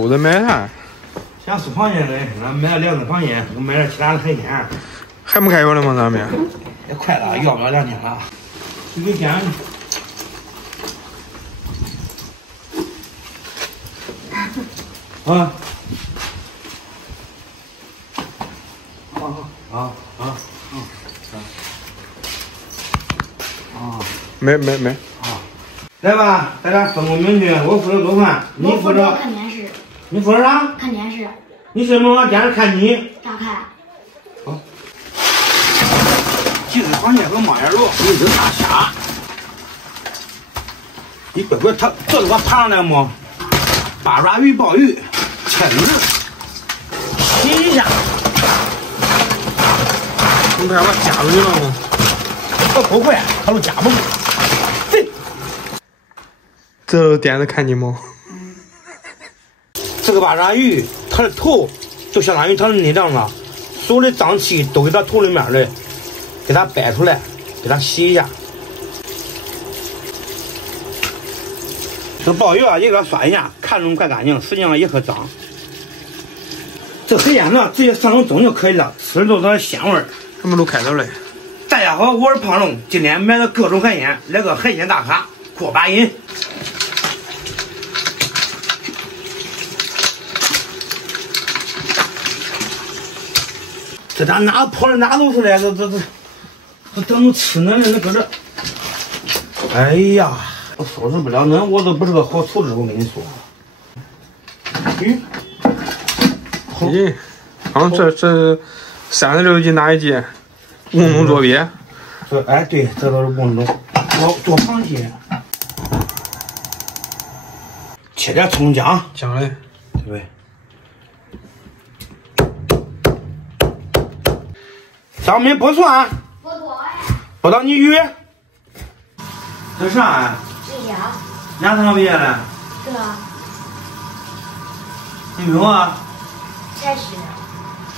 都在买啥？想吃螃蟹嘞，俺买了2只螃蟹，我买了其他的海鲜。还没开学呢吗？咱们也快了，要不了2天了。这个煎。啊。没。来吧，大家分工明确，我负责做饭，你负责看电视。你负责啥？看电视。你什么电视看你？咋看？好。鸡翅螃蟹和猫眼肉，一只大虾。你乖，他这个爬上来么？8爪鱼鲍鱼，切丝，洗一下。你看我加入去了吗？我不会，他都加不住。这电视看你吗？这个8爪鱼，它的头就相当于它的内脏了，所有的脏器都给它头里面的，给它掰出来，给它洗一下。这鲍鱼啊，也给它刷一下，看着怪干净，实际上也很脏。这海鲜呢，直接上成蒸就可以了，吃着都是鲜味儿。他们都开着嘞。大家好，我是胖龙，今天买了各种海鲜，来个海鲜大咖过把瘾。这咱哪跑的哪都是来，这等着吃呢，那搁这。哎呀，我收拾不了，那我都不是个好厨子，我跟你说。好，这36斤哪一斤？瓮中捉鳖。哎，对，这都是瓮中做螃蟹。切点葱姜，姜嘞，对不对？小米不算，不多呀。不当你鱼。这啥呀？这呀。哪趟毕业了？这。你用啊？才是。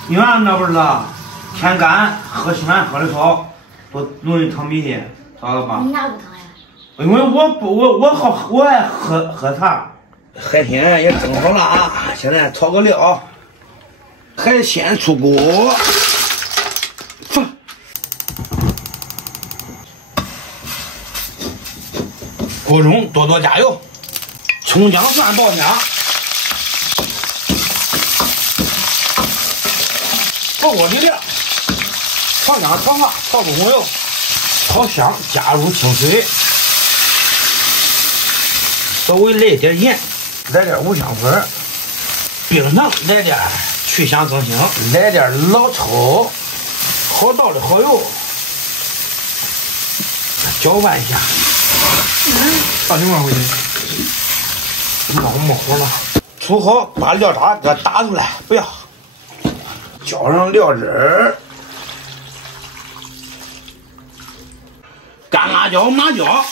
你原那不知道，天干喝稀饭喝的少，都容易淌鼻涕，知道吧？你哪不疼呀？因为我爱喝茶。海鲜也蒸好了啊，现在炒个料，海鲜出锅。锅中多加油，葱姜蒜爆香，火锅底料，炒姜炒花，炒不红油，炒香，加入清水，稍微来点盐，来点五香粉，冰糖来点去香增腥，来点老抽，好倒的蚝油，搅拌一下。大情况回去。没火了。出好，把料渣给它打出来，不要。浇上料汁儿，干辣椒、麻椒。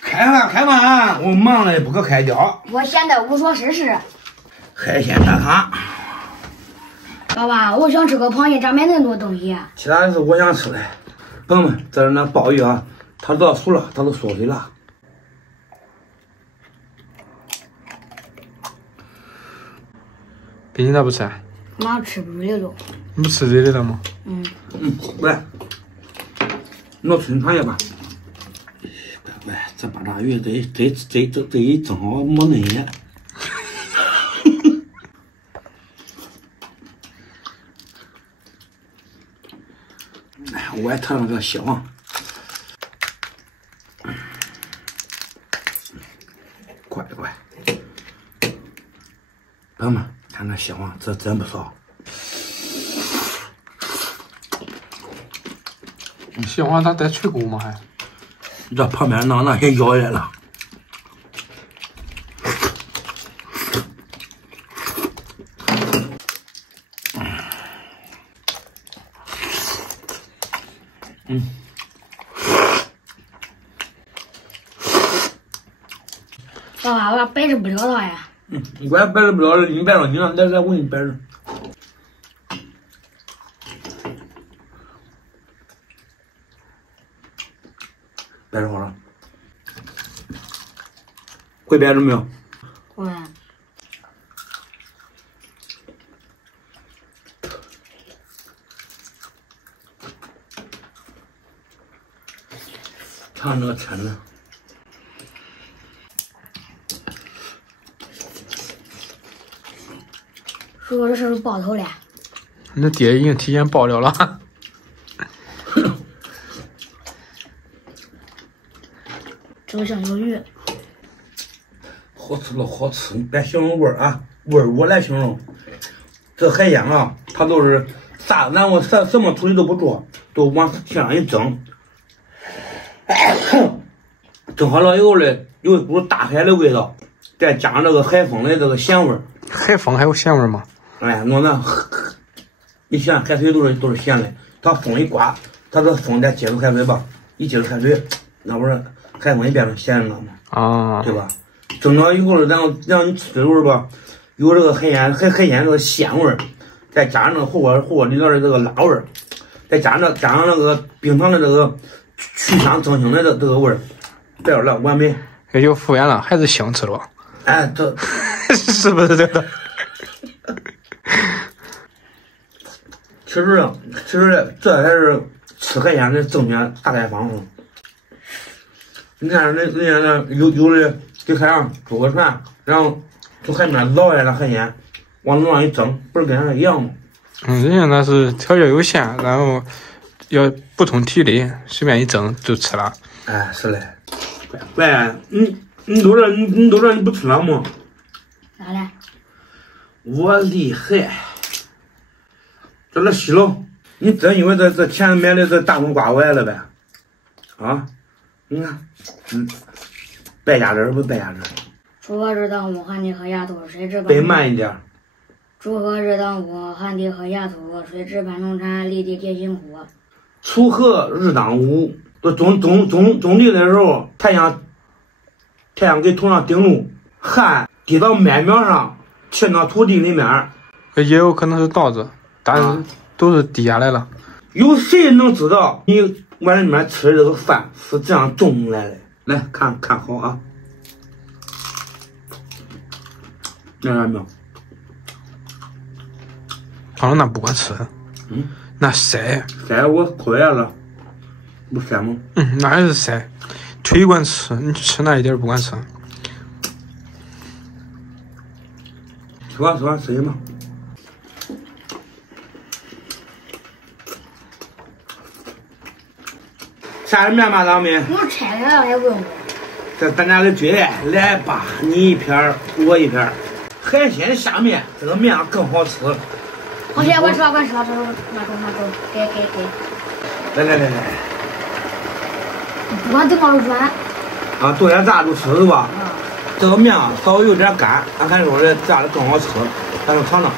开饭，我忙的不可开交。我现在无所事事。海鲜大咖。爸爸，我想吃个螃蟹，咋买那么多东西啊？其他的是我想吃的。朋友们，这是那鲍鱼啊，它都要熟了，它都缩水了。给你咋不吃啊？妈吃不了肉。你不吃这个了吗？来，我吃你螃蟹吧。乖，这8爪鱼这一蒸好没嫩叶。我还特上个蟹黄，乖，朋友们，看这蟹黄，这真不少。蟹黄它带脆骨吗？还？这旁边那也咬来了。爸爸，我摆着不了它呀。我也摆着不了了，你摆着，你让来，我给你摆着。摆着好了。会别的没有？会。尝这个蛏子。叔叔，这是不是爆头了？你爹已经提前爆料了。这个像小鱼。好吃了，好吃！别形容味儿啊，味儿我来形容。这海鲜啊，它都是啥？咱我什么处理都不做，都往天上一蒸。蒸好了以后嘞，有一股大海的味道，再加上这个海风的这个咸味儿。海风还有咸味吗？哎，我那你想海水都是咸的，它风一刮，它这风再接触海水吧，一接触海水，那不是海风也变成咸了吗？啊，对吧？蒸了以后，然后你吃的时候吧，有这个海鲜这个鲜味儿，再加上这个火锅里头的这个辣味儿，再加上那个冰糖的这个去香增腥的这个味儿，这样了完美。也就敷衍了，还是生吃了。哎，这是不是这个？其实这才是吃海鲜的正确打开方法。你看人家那有的给海上租个船，然后从海面捞下来的海鲜，往炉上一蒸，不是跟人家一样吗？人家那是条件有限，然后要不通体力，随便一蒸就吃了。哎，是嘞。喂，你都这你不吃了吗？咋了？我厉害，这稀了。你真以为这钱买的这大冬瓜我来了呗？啊，你看，败家子不败家子？锄禾日当午，汗滴禾下土，谁知背慢一点。锄禾日当午，汗滴禾下土，谁知盘中餐，粒粒皆辛苦。锄禾日当午，种地的时候，太阳给头上顶露，汗滴到麦苗上，沁到土地里面。也有可能是稻子，但是都是滴下来了。有谁能知道你碗里面吃的这个饭是这样种来的？来看看好啊，看到没有？好了，那不管吃，那晒我口来了，不晒吗？那还是晒，腿管吃，你吃那一点不管吃。吃吧吃嘛。下面吧，咱们。我拆开了也不用。这咱俩的最爱，来吧，你一片儿，我一片儿。海鲜下面这个面更好吃。我吃，这拿走，给。来。不管怎么转。啊，多点炸就吃是吧？这个面啊，稍微有点干，俺看说的炸的更好吃，咱们尝尝。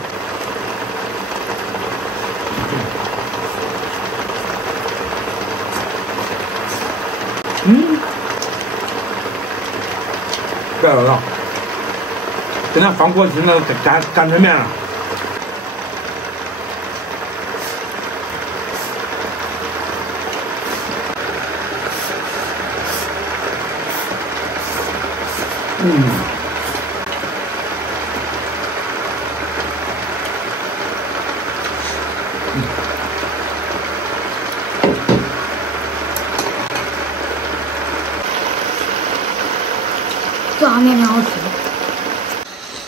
别了，跟咱放过去那个干脆面了。这碗面真好吃，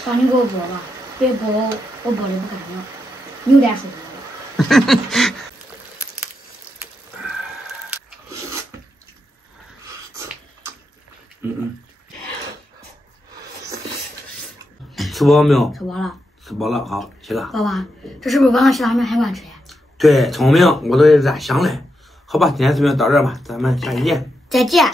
爸，你给我剥吧，别剥我剥的不干净，你有点舒服。吃饱没有？吃饱了。吃饱了，好，起了。爸爸，这是不是晚上吃拉面还管吃呀？对，聪明，我都是这样想的。好吧，今天视频到这儿吧，咱们下期见。再见。